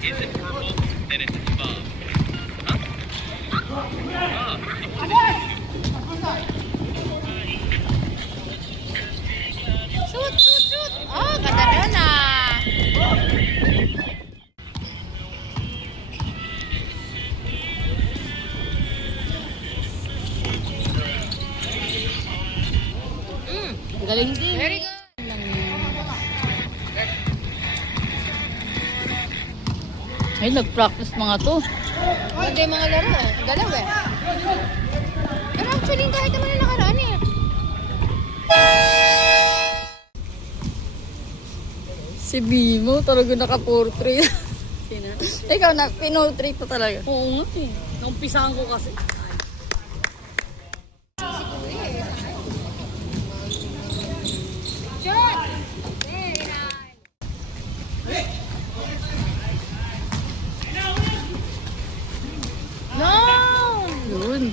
Is it purple? Then it's above. Huh? Shoot, shoot, shoot. Oh, ganda rin ah. Galing din. Very good. Ay, nag-practice mga to. Ganda yung mga laro eh. Galaw eh. Pero actually, kahit naman na nakaraan eh. Si Bimo, talaga naka-portrait. Ikaw na, pinortrait pa talaga. Oo nga eh. Naumpisahan ko kasi. Shot! Very nice. No! Yun.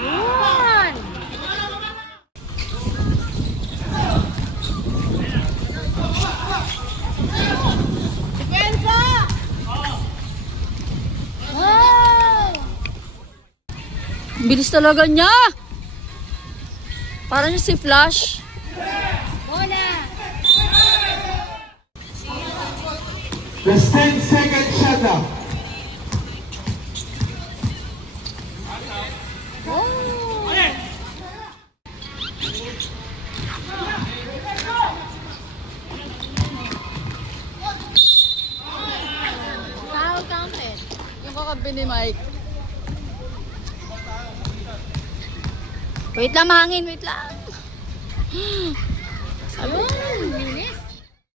One! Depensa! Wow! Bilis talaga niya. Parang yung si Flash. Bola! There's 10 second shut up. Foul counted. Yung kakabi ni Mike. Wait lang, mahangin. Wait lang.